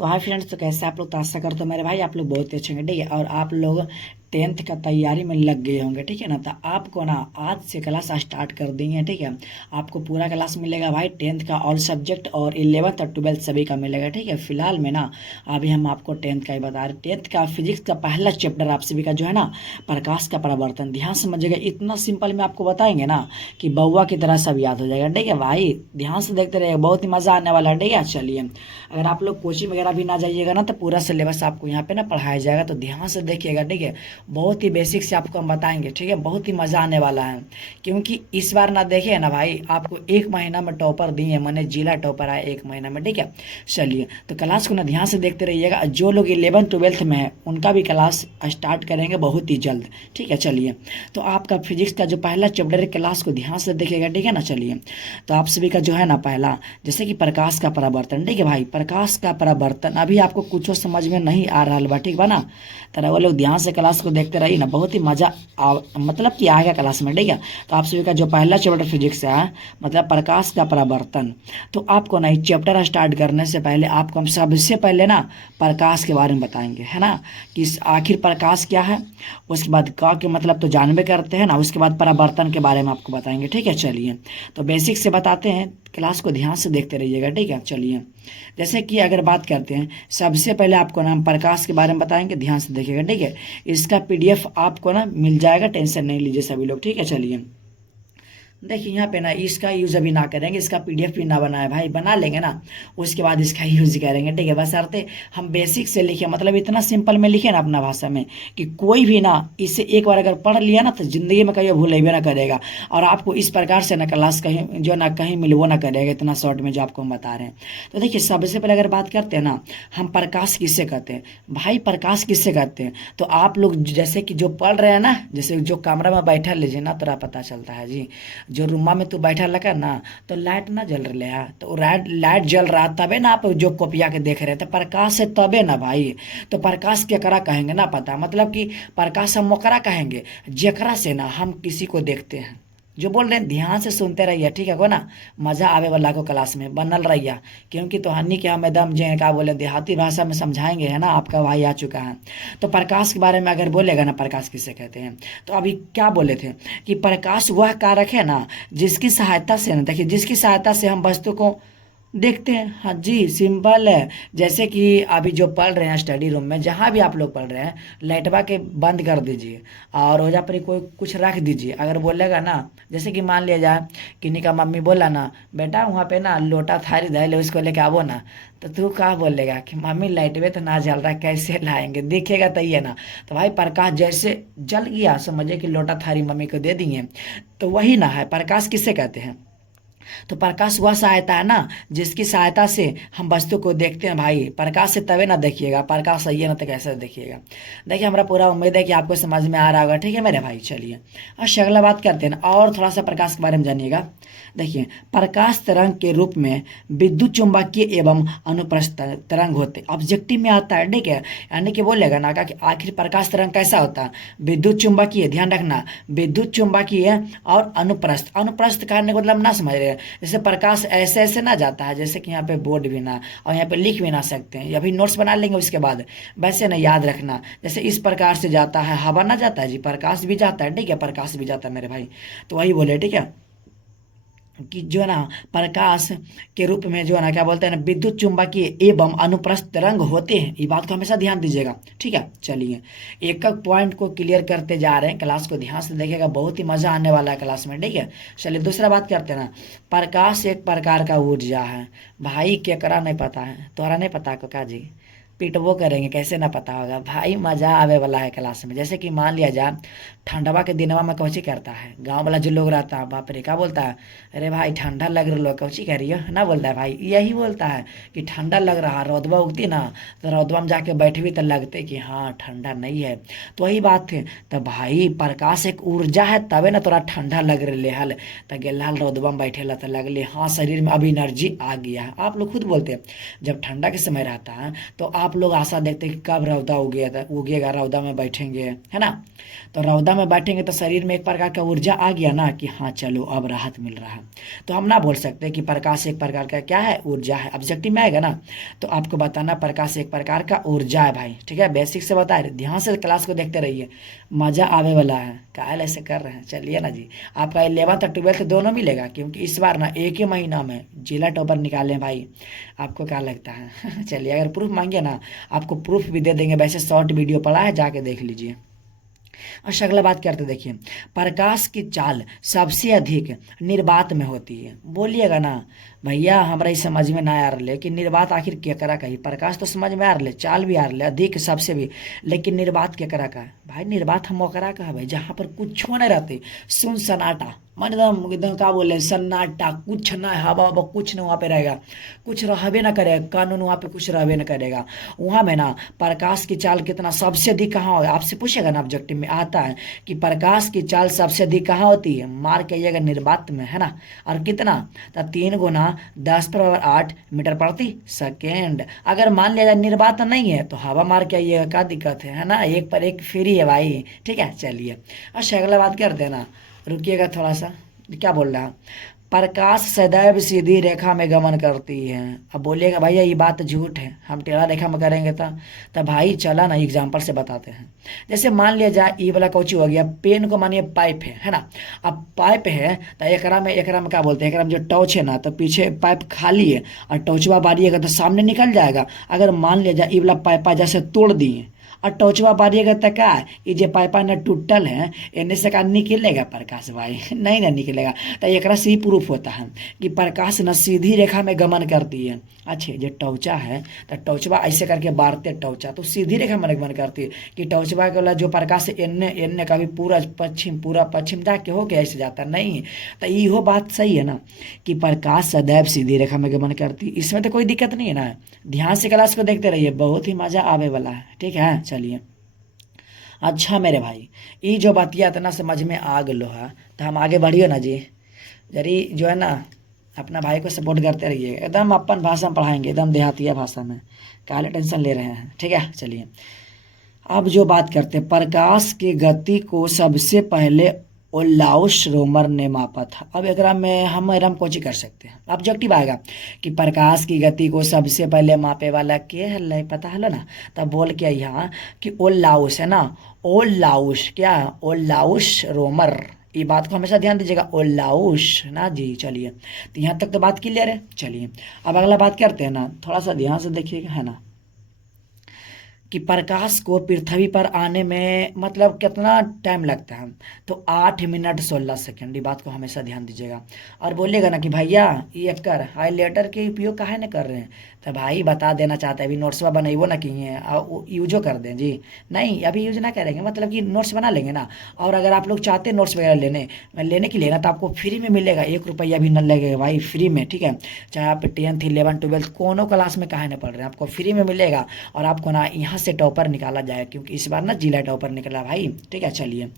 तो hi friends, तो कैसे आप लोग? तो आशा करते हो मेरे भाई आप लोग बहुत ही अच्छे होंगे, ठीक है। और आप लोग टेंथ का तैयारी में लग गए होंगे, ठीक है ना। तो आपको ना आज से क्लास स्टार्ट कर देंगे, ठीक है। आपको पूरा क्लास मिलेगा भाई, टेंथ का ऑल सब्जेक्ट और 11th और 12th सभी का मिलेगा, ठीक है। फिलहाल में ना अभी हम आपको टेंथ का ही बता रहे। टेंथ का फिजिक्स का पहला चैप्टर आप सभी का जो है ना, प्रकाश का परावर्तन। ध्यान से समझिएगा, इतना सिंपल में आपको बताएंगे ना कि बउआ की तरह सब याद हो जाएगा, ठीक है भाई। ध्यान से देखते रहिएगा, बहुत ही मजा आने वाला है, ठीक है। चलिए, अगर आप लोग कोचिंग वगैरह भी ना जाइएगा ना तो पूरा सिलेबस आपको यहाँ पे ना पढ़ाया जाएगा, तो ध्यान से देखिएगा, ठीक है। बहुत ही बेसिक से आपको हम बताएंगे, ठीक है। बहुत ही मज़ा आने वाला है, क्योंकि इस बार ना देखिए ना भाई, आपको एक महीना में टॉपर दिए, मैंने जिला टॉपर आया एक महीना में, ठीक है। चलिए, तो क्लास को ना ध्यान से देखते रहिएगा। जो लोग 11th-12th में है उनका भी क्लास स्टार्ट करेंगे बहुत ही जल्द, ठीक है। चलिए, तो आपका फिजिक्स का जो पहला चैप्टर है, क्लास को ध्यान से देखिएगा, ठीक है ना। चलिए, तो आप सभी का जो है ना पहला, जैसे कि प्रकाश का परावर्तन, ठीक है भाई। प्रकाश का परावर्तन अभी आपको कुछ समझ में नहीं आ रहा बा, ठीक बा ना। तो वो लोग ध्यान से क्लास को देखते रहिए ना, बहुत ही मजा मतलब कि आएगा क्लास में, ठीक है। तो आप सभी का जो पहला चैप्टर फिजिक्स है, मतलब प्रकाश का परावर्तन। तो आपको ना ये चैप्टर स्टार्ट करने से पहले आपको हम सबसे पहले ना प्रकाश के बारे में बताएंगे, है ना, कि आखिर प्रकाश क्या है। उसके बाद का के मतलब तो जानबे करते हैं ना, उसके बाद परावर्तन के बारे में आपको बताएंगे, ठीक है। चलिए, तो बेसिक से बताते हैं, क्लास को ध्यान से देखते रहिएगा, ठीक है। चलिए, जैसे कि अगर बात करते हैं, सबसे पहले आपको ना हम प्रकाश के बारे में बताएंगे, ध्यान से देखिएगा, ठीक है। इसका पीडीएफ आपको ना मिल जाएगा, टेंशन नहीं लीजिए सभी लोग, ठीक है। चलिए, देखिए यहाँ पे ना इसका यूज़ अभी ना करेंगे, इसका पीडीएफ भी ना बनाए भाई, बना लेंगे ना उसके बाद इसका यूज़ करेंगे, ठीक है। बशर्ते हम बेसिक से लिखे, मतलब इतना सिंपल में लिखे ना अपना भाषा में कि कोई भी ना इसे एक बार अगर पढ़ लिया ना तो ज़िंदगी में कहीं भूलेबे ना करेगा। और आपको इस प्रकार से ना क्लास कहीं जो ना कहीं मिलवो ना करेगा, इतना शॉर्ट में जो आपको हम बता रहे हैं। तो देखिए, सबसे पहले अगर बात करते हैं ना, हम प्रकाश किससे कहते हैं भाई, प्रकाश किससे कहते हैं। तो आप लोग जैसे कि जो पढ़ रहे हैं ना, जैसे जो कमरा में बैठा लीजिए ना, तो पता चलता है जी, जो रूमा में तू बैठा लगा ना, तो लाइट ना जल रहा है, तो लाइट लाइट जल रहा तबे ना आप जो कॉपिया के देख रहे थे, प्रकाश से तबे ना भाई। तो प्रकाश केकरा कहेंगे ना, पता मतलब कि प्रकाश हम ओकरा कहेंगे जेकरा से ना हम किसी को देखते हैं। जो बोल रहे हैं ध्यान से सुनते रहिए, ठीक है को ना, मजा आवे वाला को क्लास में बनल रहिए, क्योंकि तो हनी के हम एकदम जो क्या बोले देहाती भाषा में समझाएंगे, है ना। आपका भाई आ चुका है। तो प्रकाश के बारे में अगर बोलेगा ना, प्रकाश किसे कहते हैं, तो अभी क्या बोले थे कि प्रकाश वह कारक है ना जिसकी सहायता से ना, देखिए जिसकी सहायता से हम वस्तु को देखते हैं। हाँ जी, सिंपल है। जैसे कि अभी जो पढ़ रहे हैं स्टडी रूम में, जहाँ भी आप लोग पढ़ रहे हैं, लाइटवा के बंद कर दीजिए और वजह पर ही कोई कुछ रख दीजिए। अगर बोलेगा ना, जैसे कि मान लिया जाए किन्हीं का मम्मी बोला ना, बेटा वहाँ पे ना लोटा थारी धैले उसको लेके आवो ना, तो तू क्या बोलेगा कि मम्मी लाइटवे तो ना जल रहा, कैसे लाएंगे, दिखेगा तो ये ना। तो भाई प्रकाश जैसे जल गया, समझिए कि लोटा थारी मम्मी को दे दिए, तो वही ना है प्रकाश किसे कहते हैं। तो प्रकाश वह सहायता है ना जिसकी सहायता से हम वस्तु को देखते हैं भाई। प्रकाश से तभी ना देखिएगा, प्रकाश सही है ना तो कैसे देखिएगा। देखिए, हमारा पूरा उम्मीद है कि आपको समझ में आ रहा होगा, ठीक है मेरे भाई। चलिए, अच्छा अगला बात करते हैं ना, और थोड़ा सा प्रकाश के बारे में जानिएगा। देखिए, प्रकाश तरंग के रूप में विद्युत चुंबकीय एवं अनुप्रस्थ तरंग होते, ऑब्जेक्टिव में आता है, ठीक है। यानी कि बोलेगा ना कि आखिर प्रकाश तरंग कैसा होता है, विद्युत चुंबकीय, ध्यान रखना, विद्युत चुंबकीय और अनुप्रस्थ। अनुप्रस्थ करने का मतलब ना समझ रहे, जैसे प्रकाश ऐसे ऐसे ना जाता है, जैसे कि यहाँ पे बोर्ड भी ना और यहाँ पे लिख भी ना सकते हैं, या भी नोट्स बना लेंगे उसके बाद, वैसे ना याद रखना, जैसे इस प्रकार से जाता है, हवा ना जाता है जी, प्रकाश भी जाता है, ठीक है, प्रकाश भी जाता है मेरे भाई। तो वही बोले, ठीक है, कि जो है ना प्रकाश के रूप में जो है ना क्या बोलते हैं ना, विद्युत चुंबकीय एवं अनुप्रस्थ तरंग होते हैं। ये बात को हमेशा ध्यान दीजिएगा, ठीक है। चलिए, एक एक पॉइंट को क्लियर करते जा रहे हैं, क्लास को ध्यान से देखिएगा, बहुत ही मजा आने वाला है क्लास में, ठीक है। चलिए, दूसरा बात करते हैं ना, प्रकाश एक प्रकार का ऊर्जा है भाई, केकरा नहीं पता है, तोहरा नहीं पता को का जी, पिटबो करेंगे, कैसे ना पता होगा भाई, मजा आवे वाला है क्लास में। जैसे कि मान लिया जाए ठंडवा के दिनवा में कौची करता है, गांव वाला जो लोग रहता है, बाप रे क्या बोलता है, अरे भाई ठंडा लग रहा है, कौची कह रही है ना, बोलता है भाई, यही बोलता है कि ठंडा लग रहा, रौदवा उगती ना, तो रौदवा में जाके बैठे तो लगते कि हाँ ठंडा नहीं है। तो वही बात है, तो भाई प्रकाश एक ऊर्जा है, तबे ना थोड़ा ठंडा लग रहे हल, तो गेलाल रौदवा में बैठे ला तो लगले हाँ शरीर में अब एनर्जी आ गया है। आप लोग खुद बोलते हैं जब ठंडा के समय रहता है तो आप आप लोग आशा देखते हैं कि कब रौदा उगेगा, रौदा में बैठेंगे, है ना। तो रौदा में बैठेंगे तो शरीर में एक प्रकार का ऊर्जा आ गया ना कि हाँ चलो अब राहत मिल रहा है। तो हम ना बोल सकते कि प्रकाश एक प्रकार का क्या है, ऊर्जा है। ऑब्जेक्टिव में आएगा ना तो आपको बताना प्रकाश एक प्रकार का ऊर्जा है भाई, ठीक है। बेसिक से बता रहे, ध्यान से क्लास को देखते रहिए, मजा आवे वाला है। कायल ऐसे कर रहे हैं, चलिए ना जी। आपका 11th और 12th दोनों मिलेगा, क्योंकि इस बार ना एक ही महीना में जिला टॉपर निकाले भाई। आपको क्या लगता है? चलिए, अगर प्रूफ मांगे ना आपको प्रूफ भी दे देंगे, वैसे शॉर्ट वीडियो पड़ा है, जाके देख लीजिए। अच्छा, अगला बात करते देखिए, प्रकाश की चाल सबसे अधिक निर्वात में होती है। बोलिएगा ना भैया, हमारा इस समझ में ना आ रहा कि निर्वात आखिर केकरा का ही। प्रकाश तो समझ में आ रहा, चाल भी आ रहा, अधिक सबसे भी, लेकिन निर्वात केकरा का है भाई? निर्वात हम ओकरा का है भाई जहाँ पर कुछ नहीं रहते, सुन सन्नाटा, मन एकदम एकदम क्या बोले, सन्नाटा, कुछ ना हवा ववा कुछ ना वहाँ पे रहेगा, कुछ रहबे ना करेगा, कानून वहाँ पे कुछ रहबे ना करेगा। वहाँ में ना प्रकाश की चाल कितना सबसे अधिक कहाँ हो, आपसे पूछेगा ना ऑब्जेक्टिव में आता है कि प्रकाश की चाल सबसे अधिक कहाँ होती है, मार के आइएगा निर्वात में, है ना। और कितना, तो 3 गुना 10⁻8 मीटर प्रति सेकेंड। अगर मान लिया जाए निर्वात नहीं है तो हवा मार के आइएगा, क्या दिक्कत है ना, एक पर एक फ्री है भाई, ठीक है। चलिए, अच्छा अगला बात करते हैं ना, रुकिएगा थोड़ा सा, क्या बोल रहा है, प्रकाश सदैव सीधी रेखा में गमन करती है। अब बोलिएगा भैया ये बात झूठ है, हम टेढ़ा रेखा में करेंगे तो भाई चला ना एग्जाम्पल से बताते हैं। जैसे मान लिया जाए ये वाला कौची हो गया, पेन को मानिए पाइप है ना। अब पाइप है तो एकरा में क्या बोलते हैं, एकरा में जो टॉर्च है ना, तो पीछे पाइप खाली है और टॉर्चवा बारिएगा तो सामने निकल जाएगा। अगर मान लिया जाए ये वाला पाइपा जैसे तोड़ दिए और टॉर्चवा बारिएगा तो क्या ये जो पाइपा ना टूटल है, इनमें से का निकलेगा प्रकाश भाई? नहीं ना निकलेगा। तो एकरा से ही प्रूफ होता है कि प्रकाश न सीधी रेखा में गमन करती है। अच्छे जो टॉर्चा है तो टॉर्चवा ऐसे करके बारते टॉर्चा तो सीधी रेखा में गमन करती है, कि टॉर्चवा के वाला जो प्रकाश एन्ने कभी पूरा पश्चिम जाके हो के ऐसे जाता नहीं। तो इहो बात सही है ना कि प्रकाश सदैव सीधी रेखा में गमन करती, इसमें तो कोई दिक्कत नहीं है ना। ध्यान से क्लास को देखते रहिए, बहुत ही मजा आवे वाला है, ठीक है। चलिए, अच्छा मेरे भाई, ये जो बातिया इतना समझ में आ गलो है तो हम आगे बढ़ियो ना जी। जरी जो है ना अपना भाई को सपोर्ट करते रहिए, एकदम अपन भाषा में पढ़ाएंगे, एकदम देहातिया भाषा में, काले टेंशन ले रहे हैं, ठीक है। चलिए, अब जो बात करते हैं, प्रकाश की गति को सबसे पहले ओलाउस रोमर ने मापा था। अब एकरा में हम कोची कर सकते हैं, ऑब्जेक्टिव आएगा कि प्रकाश की गति को सबसे पहले मापे वाला के है, पता है ना। तब बोल के यहाँ कि ओलाउस है ना, ओलाउस क्या, ओलाउस रोमर, ये बात को हमेशा ध्यान दीजिएगा, ओलाउस ना जी। चलिए, तो यहाँ तक तो बात क्लियर है। चलिए, अब अगला बात करते हैं ना, थोड़ा सा ध्यान से देखिएगा, है ना, कि प्रकाश को पृथ्वी पर आने में मतलब कितना टाइम लगता है, तो 8 मिनट 16 सेकंड। ये बात को हमेशा ध्यान दीजिएगा। और बोलिएगा ना कि भैया ये कर हाईलाइटर के उपयोग काहे न कर रहे हैं, तो भाई बता देना चाहते हैं, अभी नोट्सवा बनाइबो ना किए यूजो कर दें जी, नहीं अभी यूज ना करेंगे, मतलब कि नोट्स बना लेंगे ना। और अगर आप लोग चाहते हैं नोट्स वगैरह लेने के लिए ना, तो आपको फ्री में मिलेगा, 1 रुपया भी न लगेगा भाई, फ्री में, ठीक है। चाहे आप 10th 11th 12th कोनो क्लास में काहे न पढ़ रहे हैं, आपको फ्री में मिलेगा। और आपको ना यहाँ से टॉपर निकाला जाए, क्योंकि इस बार ना जिला टॉपर निकला भाई, ठीक है। चलिए,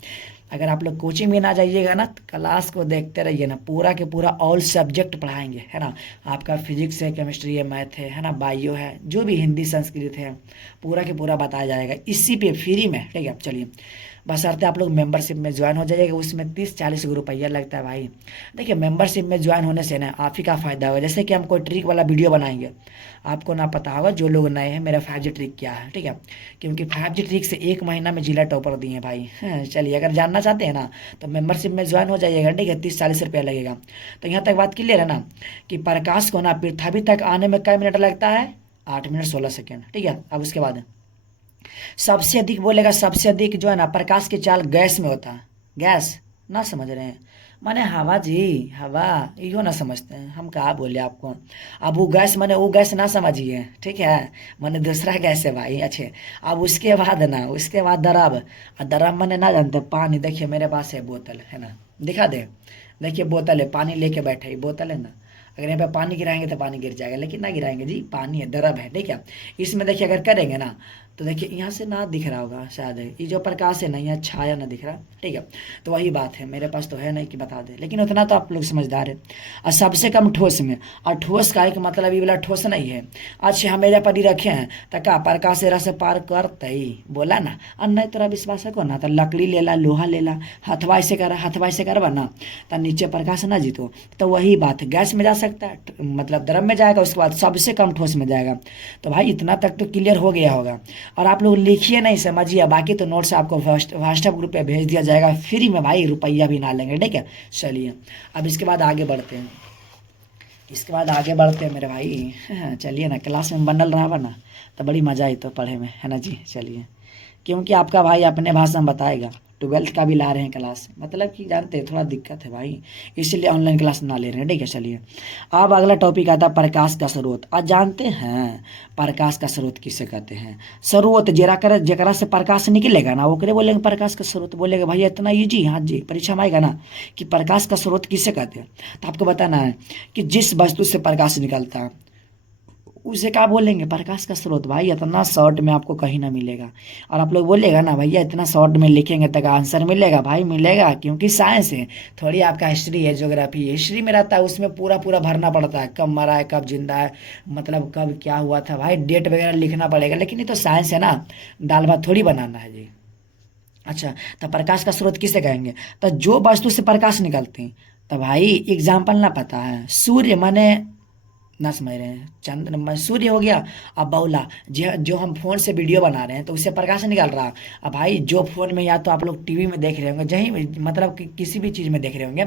अगर आप लोग कोचिंग में ना जाइएगा ना, क्लास को देखते रहिए ना, पूरा के पूरा ऑल सब्जेक्ट पढ़ाएंगे, है ना। आपका फिजिक्स है, केमिस्ट्री है, मैथ है ना, बायो है, जो भी हिंदी संस्कृत है, पूरा के पूरा बताया जाएगा इसी पे फ्री में, ठीक है। चलिए, बशर्ते आप लोग मेंबरशिप में ज्वाइन हो जाइएगा, उसमें 30-40 रुपया लगता है भाई। देखिए, मेंबरशिप में ज्वाइन होने से ना आप ही का फ़ायदा होगा। जैसे कि हम कोई ट्रिक वाला वीडियो बनाएंगे, आपको ना पता होगा, जो लोग नए हैं, मेरा 5G ट्रिक क्या है, ठीक है, क्योंकि 5G ट्रिक से 1 महीना में जिला टॉपर दिए हैं भाई। हाँ, चलिए, अगर जानना चाहते हैं ना तो मेंबरशिप में ज्वाइन हो जाइएगा, ठीक है, 30-40 रुपया लगेगा। तो यहाँ तक बात क्लियर है ना, कि प्रकाश को ना पृथ्वी तक आने में कै मिनट लगता है, 8 मिनट 16 सेकेंड, ठीक है। अब उसके बाद सबसे अधिक बोलेगा, सबसे अधिक जो है ना प्रकाश की चाल गैस में होता है। गैस ना समझ रहे हैं, माने हवा जी, हवा इहो ना समझते हैं, हम कहा बोले आपको। अब वो गैस माने वो गैस ना समझिए, ठीक है, माने दूसरा गैस है भाई। अच्छे, अब उसके बाद ना, उसके बाद दराब, और दराब माने ना जानते, पानी। देखिए मेरे पास है बोतल, है ना, दिखा दे, देखिए बोतल है, पानी लेके बैठे, बोतल है ना। अगर यहाँ पे पानी गिराएंगे तो पानी गिर जाएगा, लेकिन ना गिराएंगे जी, पानी है, द्रव है, ठीक है। इसमें देखिए अगर करेंगे ना तो देखिए यहाँ से ना दिख रहा होगा शायद, है ये जो प्रकाश है ना, यहाँ छाया ना दिख रहा, ठीक है। तो वही बात है, मेरे पास तो है नहीं कि बता दे, लेकिन उतना तो आप लोग समझदार है। और सबसे कम ठोस में, और ठोस का एक मतलब ये वाला ठोस नहीं है। अच्छा हम एजा पर ही रखे हैं तो का प्रकाश एरा से पार करते बोला ना। और नहीं तोरा विश्वास है को ना, तो लकड़ी ले ला, लोहा ले ला, हथवा ऐसे कर, हथवा ऐसे करवा ना, तो नीचे प्रकाश ना जीतो। तो वही बात है, गैस में जा सकता है, मतलब द्रव में जाएगा, उसके बाद सबसे कम ठोस में जाएगा। तो भाई इतना तक तो क्लियर हो गया होगा। और आप लोग लिखिए नहीं, समझिए, बाकी तो नोट्स आपको व्हाट्सएप ग्रुप पे भेज दिया जाएगा फ्री में भाई, रुपया भी ना लेंगे, ठीक है। चलिए अब इसके बाद आगे बढ़ते हैं, मेरे भाई। हाँ, चलिए ना, क्लास में बनल रहा ना तो बड़ी मज़ा आई तो पढ़े में, है ना जी। चलिए, क्योंकि आपका भाई अपने भाषा में बताएगा, 12th का भी ला रहे हैं क्लास, मतलब कि जानते हैं थोड़ा दिक्कत है भाई, इसीलिए ऑनलाइन क्लास ना ले रहे हैं, ठीक है। चलिए अब अगला टॉपिक आता है प्रकाश का स्रोत। आज जानते हैं प्रकाश का स्रोत किसे कहते हैं? स्रोत जरा से प्रकाश निकलेगा ना, ओकरे बोलेंगे प्रकाश का स्रोत। बोलेगा भैया इतना ईजी, हाँ जी, परीक्षा में आएगा ना कि प्रकाश का स्रोत किसे कहते हैं, तो आपको बताना है कि जिस वस्तु से प्रकाश निकलता है उसे क्या बोलेंगे? प्रकाश का स्रोत। भाई इतना शॉर्ट में आपको कहीं ना मिलेगा। और आप लोग बोलेगा ना भैया इतना शॉर्ट में लिखेंगे तक आंसर मिलेगा, भाई मिलेगा, क्योंकि साइंस है, थोड़ी आपका हिस्ट्री है, ज्योग्राफी है। हिस्ट्री में रहता है, उसमें पूरा पूरा भरना पड़ता है, कब मरा है, कब जिंदा है, मतलब कब क्या हुआ था, भाई डेट वगैरह लिखना पड़ेगा। लेकिन ये तो साइंस है ना, दाल भात थोड़ी बनाना है जी। अच्छा, तो प्रकाश का स्रोत किसे कहेंगे? तो जो वस्तु से प्रकाश निकलते हैं। तो भाई एग्जाम्पल ना पता है, सूर्य माने ना समझ रहे हैं, चंद्र सूर्य हो गया। अब बौला जो हम फोन से वीडियो बना रहे हैं तो उससे प्रकाश निकल रहा। अब भाई जो फोन में, या तो आप लोग टीवी में देख रहे होंगे, जहीं मतलब किसी भी चीज़ में देख रहे होंगे,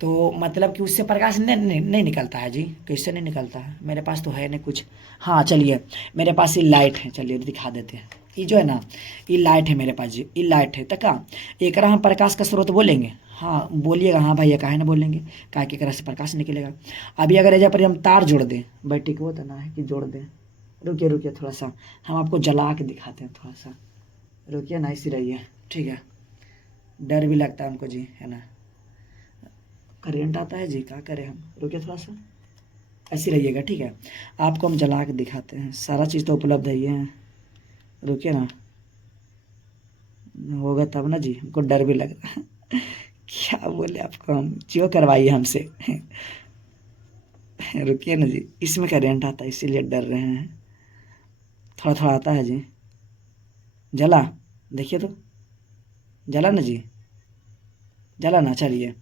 तो मतलब कि उससे प्रकाश नहीं निकलता है जी। कैसे नहीं निकलता है? मेरे पास तो है नहीं कुछ। हाँ चलिए, मेरे पास ये लाइट है, चलिए दिखा देते हैं। ये जो है ना, ये लाइट है मेरे पास जी, ये लाइट है, तक एक हम प्रकाश का स्रोत बोलेंगे। हाँ बोलिएगा, हाँ भैया काहे ना बोलेंगे, काहे के से प्रकाश निकलेगा। अभी अगर एजा पर हम तार जोड़ दें, बैटरी को तो ना है कि जोड़ दें, रुकिए रुकिए थोड़ा सा, हम आपको जला के दिखाते हैं, थोड़ा सा रुकिए ना, इसी रहिए, ठीक है। डर भी लगता है हमको जी, है ना, करेंट आता है जी, क्या करें हम, रुकिए थोड़ा सा, ऐसी रहिएगा, ठीक है। आपको हम जला के दिखाते हैं, सारा चीज़ तो उपलब्ध है, ये रुकिए ना, होगा तब ना जी, हमको डर भी लग रहा है। क्या बोले आपको हम, क्यों करवाइए हमसे। रुकिए ना जी, इसमें करेंट आता है इसीलिए डर रहे हैं, थोड़ा थोड़ा आता है जी। जला, देखिए तो, जला ना जी, जला ना, चलिए।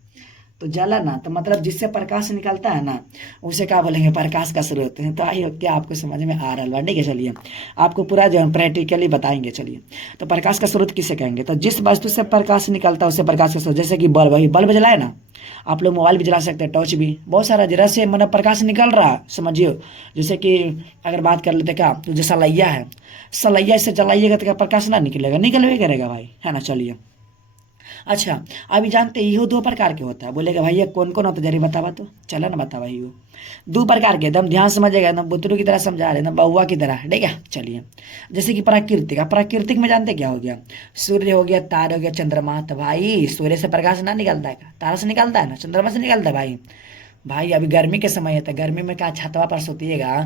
तो जला ना, तो मतलब जिससे प्रकाश निकलता है ना, उसे क्या बोलेंगे? प्रकाश का स्रोत है। तो आई क्या आपको समझ में आ रहा है? ठीक है, चलिए आपको पूरा जो प्रैक्टिकली बताएंगे। चलिए, तो प्रकाश का स्रोत किसे कहेंगे? तो जिस वस्तु से प्रकाश निकलता है उसे प्रकाश का स्रोत। जैसे कि बल्ब, वही बल्ब जलाए ना, आप लोग मोबाइल भी जला सकते हैं, टॉर्च भी, बहुत सारा जरा से मतलब प्रकाश निकल रहा, समझिए। जैसे कि अगर बात कर लेते क्या, तो जो सलैया है, सलैया से जलाइएगा तो क्या प्रकाश ना निकलेगा? निकलवे करेगा भाई, है ना। चलिए, अच्छा अभी जानते इहो दो प्रकार के होता है। बोलेगा भैया कौन कौन होता है, जरी बतावा तो, चला ना बता भाई। वो दो प्रकार के, एकदम ध्यान समझेगा, एकदम बुतरू की तरह समझा रहे, एकदम बहुआ की तरह, ठीक है। चलिए, जैसे कि प्राकृतिक, प्राकृतिक में जानते क्या हो गया? सूर्य हो गया, तार हो गया, चंद्रमा। तो भाई सूर्य से प्रकाश ना निकलता है, तारा से निकलता है ना, चंद्रमा से निकलता है भाई। भाई अभी गर्मी के समय है, तो गर्मी में क्या छतवा पर सोतिएगा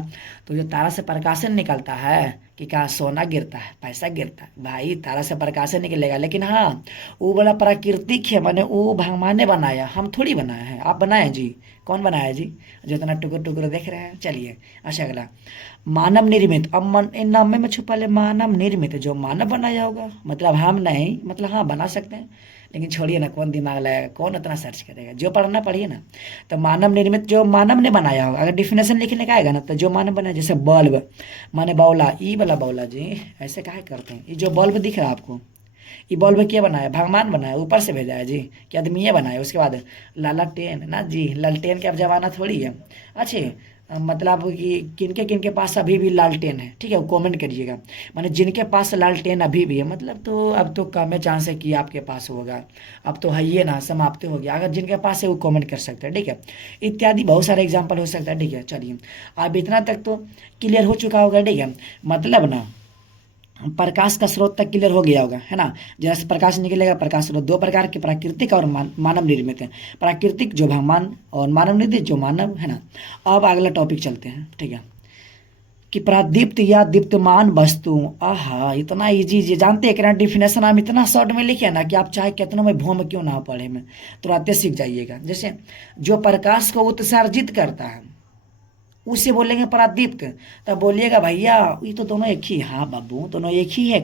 तो जो तारा से प्रकाशन निकलता है कि क्या सोना गिरता है, पैसा गिरता है, भाई तारा से प्रकाशन निकलेगा। लेकिन हाँ, वो बड़ा प्राकृतिक है, माने वो भगवान ने बनाया, हम थोड़ी बनाए हैं। आप बनाए जी? कौन बनाया जी? जो इतना टुकड़ टुकड़ देख रहे हैं। चलिए, अच्छा अगला, मानव निर्मित। अब मन इन नाम में छुपा ले, मानव निर्मित, जो मानव बनाया होगा, मतलब हम नहीं, मतलब हाँ बना सकते हैं, लेकिन छोड़िए ना, कौन दिमाग लगाएगा, कौन उतना सर्च करेगा, जो पढ़ना पढ़िए ना। तो मानव निर्मित, जो मानव ने बनाया होगा। अगर डिफिनेशन लिखने का आएगा ना, तो जो मानव बनाया, जैसे बल्ब माने बौला, ई वाला बौला जी, ऐसे काहे करते हैं? ये जो बल्ब दिख रहा है आपको, ये बल्ब क्या बनाया? भगवान बनाया, ऊपर से भेजा है जी, कि आदमी बनाया। उसके बाद लालटेन ना जी, लालटेन के अब जमाना थोड़ी है। अच्छे, मतलब कि किनके किनके पास अभी भी लालटेन है, ठीक है, वो कमेंट करिएगा। माने जिनके पास लालटेन अभी भी है, मतलब तो अब तो कम है चांस है कि आपके पास होगा, अब तो है ही ना, समाप्त हो गया। अगर जिनके पास है वो कमेंट कर सकते हैं, ठीक है। इत्यादि बहुत सारे एग्जाम्पल हो सकता है, ठीक है। चलिए, अब इतना तक तो क्लियर हो चुका होगा, ठीक है। मतलब ना, प्रकाश का स्रोत तक क्लियर हो गया होगा, है ना। जैसे प्रकाश निकलेगा, प्रकाश स्रोत दो प्रकार के, प्राकृतिक और मानव निर्मित है। प्राकृतिक जो भगवान, और मानव निर्मित जो मानव, है ना। अब अगला टॉपिक चलते हैं, ठीक है, कि प्रदीप्त या दीप्तमान वस्तु। आहा, इतना इजी, ये जानते हैं कि डिफिनेशन हम इतना शॉर्ट में लिखे ना कि आप चाहे कितना में भूम क्यों ना पढ़े में, तुरंत सीख जाइएगा। जैसे जो प्रकाश को उत्सर्जित करता है उसे बोलेंगे प्रदीप्त। तब बोलिएगा भैया ये तो दोनों एक ही, हाँ बाबू दोनों एक ही है।